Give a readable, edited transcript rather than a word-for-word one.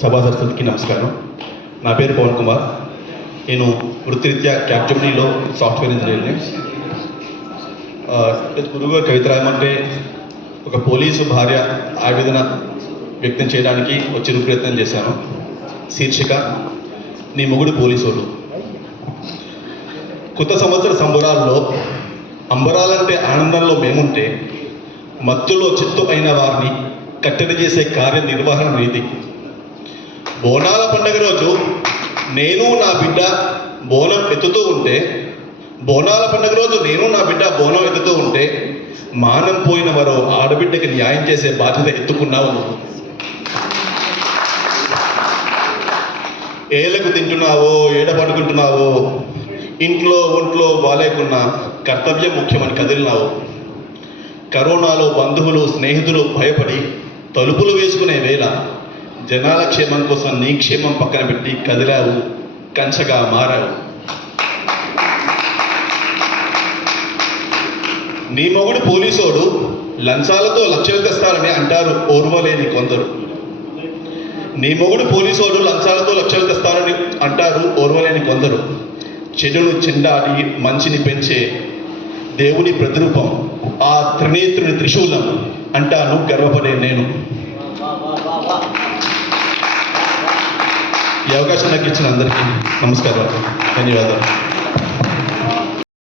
సభా సరస్వతికి నమస్కారం. నా పేరు పవన్ కుమార్. నేను వృత్తిరీత్యా క్యాప్జెమినీలో సాఫ్ట్వేర్ ఇంజనీర్ని. గురువుగారు కవిత రాయమంటే ఒక పోలీసు భార్య ఆవేదన వ్యక్తం చేయడానికి వచ్చి ప్రయత్నం చేశాను. శీర్షిక నీ మొగుడు పోలీసోడు. కొత్త సంవత్సర సంబరాల్లో అంబరాలంటే ఆనందంలో మేముంటే మత్తులో చిత్తు అయిన వారిని కట్టడి చేసే కార్యనిర్వహణ రీతి. బోనాల పండుగ రోజు నేను నా బిడ్డ బోనం ఎత్తుతూ ఉంటే బోనం ఎత్తుతూ ఉంటే మానం పోయిన మరో ఆడబిడ్డకి న్యాయం చేసే బాధ్యత ఎత్తుకున్నావు నువ్వు. ఏళ్ళకు తింటున్నావో ఏడ పడుకుంటున్నావో ఒంట్లో బాలేకున్న కర్తవ్యం ముఖ్యమని కదిలినావు. కరోనాలో బంధువులు స్నేహితులు భయపడి తలుపులు వేసుకునే వేళ జనాల క్షేమం కోసం నీ క్షేమం పక్కన పెట్టి కదిలావు, కంచగా మారావు. నీ మొగుడు పోలీసోడు లంచాలతో లక్షలు తెస్తారని అంటారు ఓర్వలేని కొందరు. చెడును చెండాడి మంచిని పెంచే దేవుని ప్రతిరూపం ఆ త్రినేత్రుని త్రిశూలం అంటాను గర్వపడే నేను. ఈ అవకాశం నాకు ఇచ్చిన అందరికీ నమస్కారం, ధన్యవాదాలు.